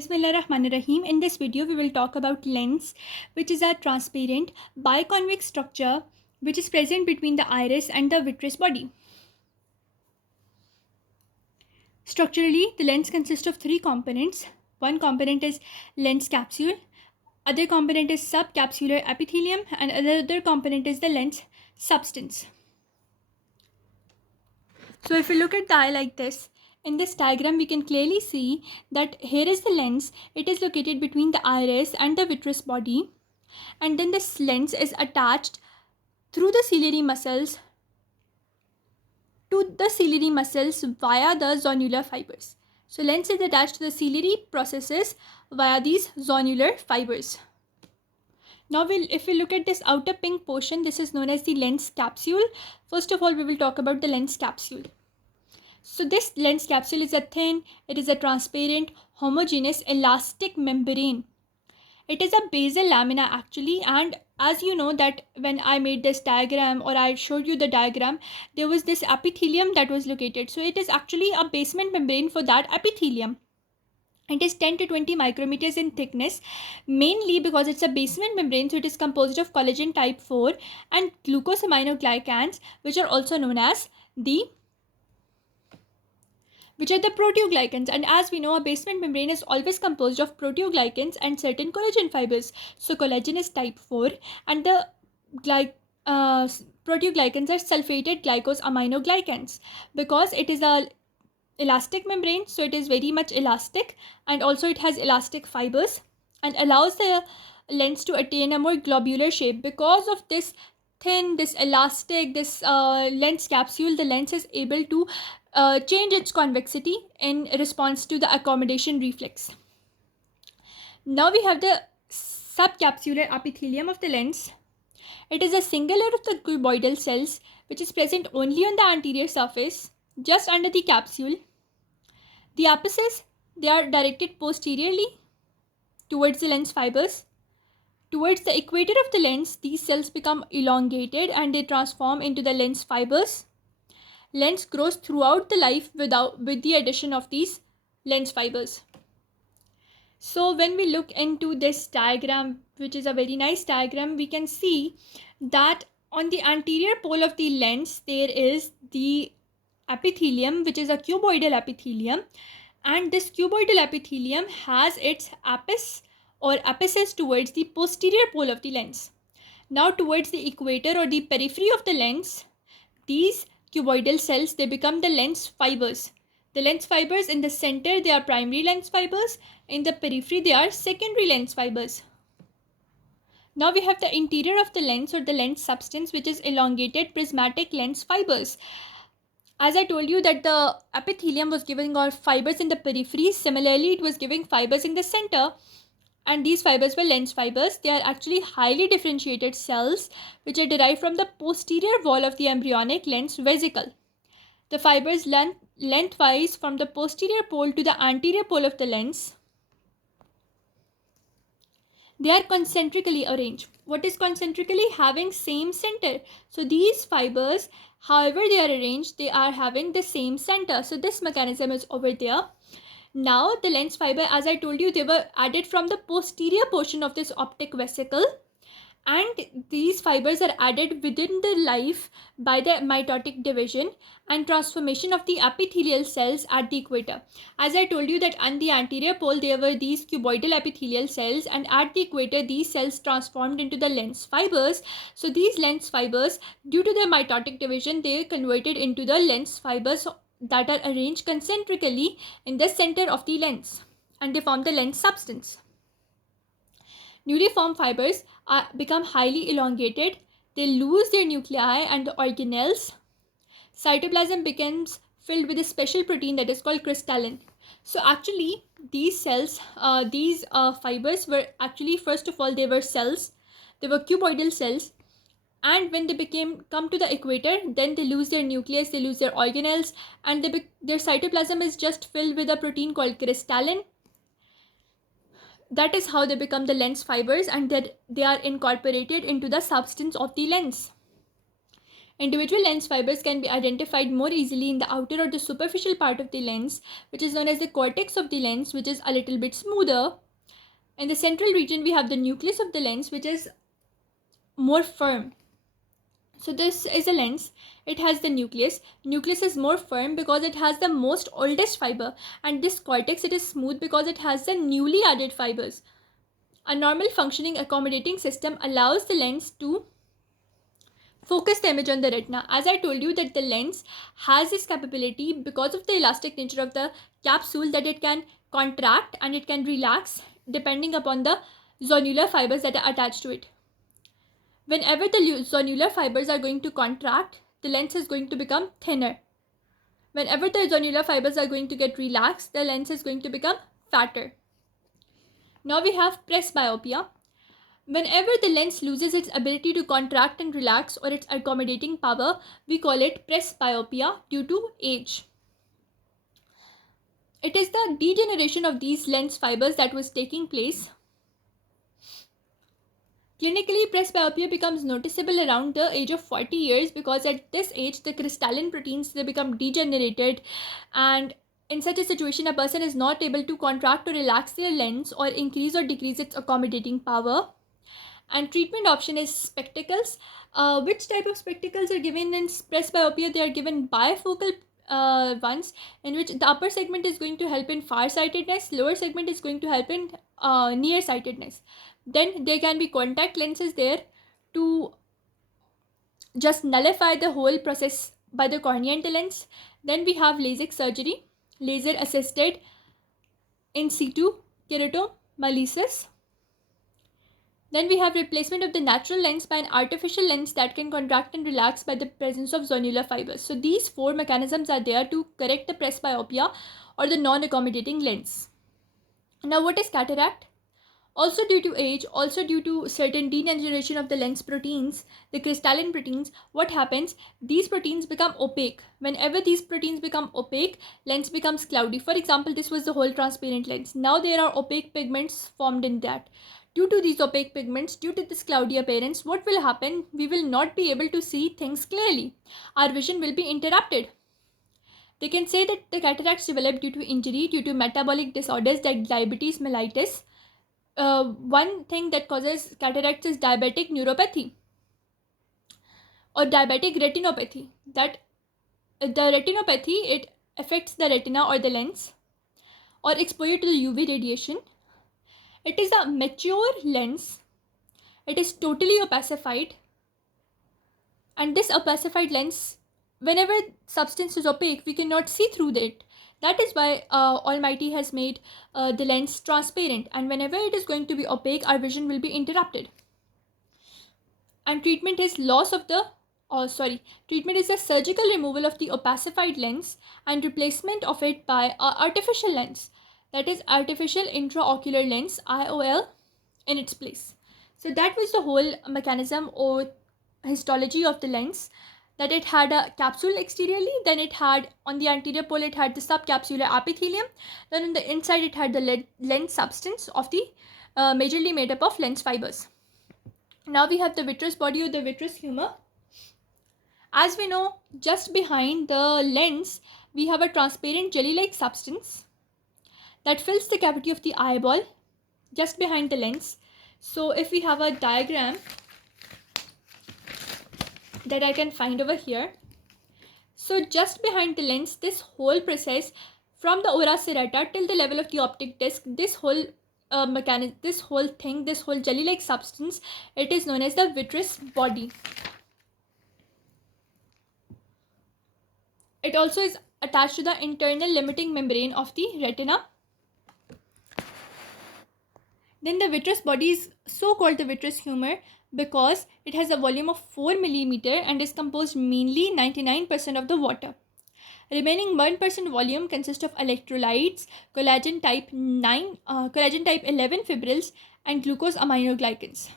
Bismillahirrahmanirrahim. In this video, we will talk about lens, which is a transparent biconvex structure which is present between the iris and the vitreous body. Structurally, the lens consists of three components. One component is lens capsule, other component is subcapsular epithelium, and another component is the lens substance. So if we look at the eye like this, in this diagram we can clearly see that here is the lens. It is located between the iris and the vitreous body, and then this lens is attached through the ciliary muscles to the ciliary muscles via the zonular fibers. So lens is attached to the ciliary processes via these zonular fibers. Now if we look at this outer pink portion, this is known as the lens capsule. First of all, we will talk about the lens capsule. So this lens capsule is it is a transparent, homogeneous, elastic membrane. It is a basal lamina actually, and as you know that when I made this diagram or I showed you the diagram, there was this epithelium that was located. So it is actually a basement membrane for that epithelium. It is 10 to 20 micrometers in thickness, mainly because it's a basement membrane, so it is composed of collagen type 4 and glucosaminoglycans, which are also known as the proteoglycans. And as we know, a basement membrane is always composed of proteoglycans and certain collagen fibers. So collagen is type 4 and the proteoglycans are sulfated glycosaminoglycans. Because it is a elastic membrane, so it is very much elastic, and also it has elastic fibers and allows the lens to attain a more globular shape. Because of this elastic lens capsule, the lens is able to change its convexity in response to the accommodation reflex. Now we have the subcapsular epithelium of the lens. It is a single layer of the cuboidal cells which is present only on the anterior surface, just under the capsule. The apices, they are directed posteriorly towards the lens fibers. Towards the equator of the lens, these cells become elongated and they transform into the lens fibers. Lens grows throughout the life with the addition of these lens fibers. So when we look into this diagram, which is a very nice diagram, we can see that on the anterior pole of the lens, there is the epithelium, which is a cuboidal epithelium, and this cuboidal epithelium has its apice or apices towards the posterior pole of the lens. Now towards the equator or the periphery of the lens, these cuboidal cells, they become the lens fibers. The lens fibers in the center, they are primary lens fibers. In the periphery, they are secondary lens fibers. Now we have the interior of the lens or the lens substance, which is elongated prismatic lens fibers. As I told you that the epithelium was giving off fibers in the periphery, similarly it was giving fibers in the center, and these fibers were lens fibers. They are actually highly differentiated cells which are derived from the posterior wall of the embryonic lens vesicle. The fibers lengthwise from the posterior pole to the anterior pole of the lens. They are concentrically arranged. What is concentrically? Having same center. So these fibers, however they are arranged, they are having the same center. So this mechanism is over there. Now the lens fiber, as I told you, they were added from the posterior portion of this optic vesicle, and these fibers are added within the life by the mitotic division and transformation of the epithelial cells at the equator. As I told you that on the anterior pole there were these cuboidal epithelial cells, and at the equator these cells transformed into the lens fibers. So these lens fibers, due to the mitotic division, they converted into the lens fibers that are arranged concentrically in the center of the lens, and they form the lens substance. Newly formed fibers become highly elongated. They lose their nuclei and the organelles. Cytoplasm becomes filled with a special protein that is called crystallin. So actually these cells, these fibers were actually, first of all, they were cells. They were cuboidal cells. And when they come to the equator, then they lose their nucleus, they lose their organelles, and their cytoplasm is just filled with a protein called crystallin. That is how they become the lens fibers, and that they are incorporated into the substance of the lens. Individual lens fibers can be identified more easily in the outer or the superficial part of the lens, which is known as the cortex of the lens, which is a little bit smoother. In the central region, we have the nucleus of the lens, which is more firm. So this is a lens. It has the nucleus. Nucleus is more firm because it has the most oldest fiber, and this cortex, it is smooth because it has the newly added fibers. A normal functioning accommodating system allows the lens to focus the image on the retina. As I told you that the lens has this capability because of the elastic nature of the capsule, that it can contract and it can relax depending upon the zonular fibers that are attached to it. Whenever the zonular fibers are going to contract, the lens is going to become thinner. Whenever the zonular fibers are going to get relaxed, the lens is going to become fatter. Now we have presbyopia. Whenever the lens loses its ability to contract and relax, or its accommodating power, we call it presbyopia due to age. It is the degeneration of these lens fibers that was taking place. Clinically, presbyopia becomes noticeable around the age of 40 years because at this age, the crystalline proteins, they become degenerated, and in such a situation, a person is not able to contract or relax their lens or increase or decrease its accommodating power. And treatment option is spectacles. Which type of spectacles are given in presbyopia? They are given bifocal ones, in which the upper segment is going to help in farsightedness, lower segment is going to help in nearsightedness. Then there can be contact lenses there to just nullify the whole process by the cornea and the lens. Then we have LASIK surgery, laser assisted in situ keratomycesis. Then we have replacement of the natural lens by an artificial lens that can contract and relax by the presence of zonular fibers. So these four mechanisms are there to correct the presbyopia or the non-accommodating lens. Now what is cataract? Also due to age, also due to certain degeneration of the lens proteins, the crystalline proteins, what happens? These proteins become opaque. Whenever these proteins become opaque, lens becomes cloudy. For example, this was the whole transparent lens. Now there are opaque pigments formed in that. Due to these opaque pigments, due to this cloudy appearance, what will happen? We will not be able to see things clearly. Our vision will be interrupted. They can say that the cataracts develop due to injury, due to metabolic disorders like diabetes mellitus. One thing that causes cataracts is diabetic neuropathy or diabetic retinopathy. That the retinopathy, it affects the retina or the lens, or exposure to the UV radiation. It is a mature lens. It is totally opacified, and this opacified lens, whenever substance is opaque, we cannot see through it. That is why Almighty has made the lens transparent, and whenever it is going to be opaque, our vision will be interrupted. And treatment is treatment is a surgical removal of the opacified lens and replacement of it by an artificial lens, that is artificial intraocular lens, IOL, in its place. So that was the whole mechanism or histology of the lens, that it had a capsule exteriorly, then it had on the anterior pole, it had the subcapsular epithelium, then on the inside it had the lens substance of the majorly made up of lens fibers. Now we have the vitreous body or the vitreous humor. As we know, just behind the lens, we have a transparent jelly-like substance that fills the cavity of the eyeball just behind the lens. So if we have a diagram that I can find over here. So just behind the lens, this whole process from the ora serrata till the level of the optic disc, this whole mechanism, this whole thing, this whole jelly-like substance, it is known as the vitreous body. It also is attached to the internal limiting membrane of the retina. Then the vitreous body is so called the vitreous humor because it has a volume of 4 mm and is composed mainly 99% of the water. Remaining 1% volume consists of electrolytes, collagen type 11 fibrils, and glucose aminoglycans.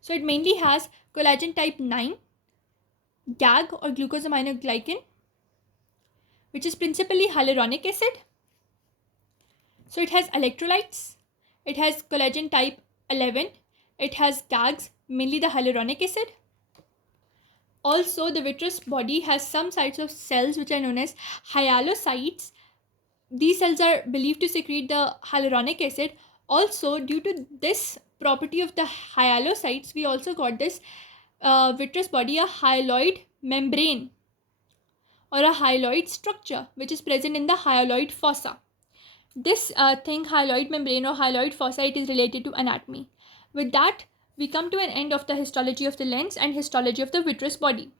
So it mainly has collagen type 9, GAG or glucose aminoglycan, which is principally hyaluronic acid. So it has electrolytes, it has collagen type 11, it has GAGs, mainly the hyaluronic acid. Also, the vitreous body has some types of cells which are known as hyalocytes. These cells are believed to secrete the hyaluronic acid. Also, due to this property of the hyalocytes, we also got this vitreous body, a hyaloid membrane or a hyaloid structure which is present in the hyaloid fossa. This hyaloid membrane or hyaloid fossa, it is related to anatomy. With that, we come to an end of the histology of the lens and histology of the vitreous body.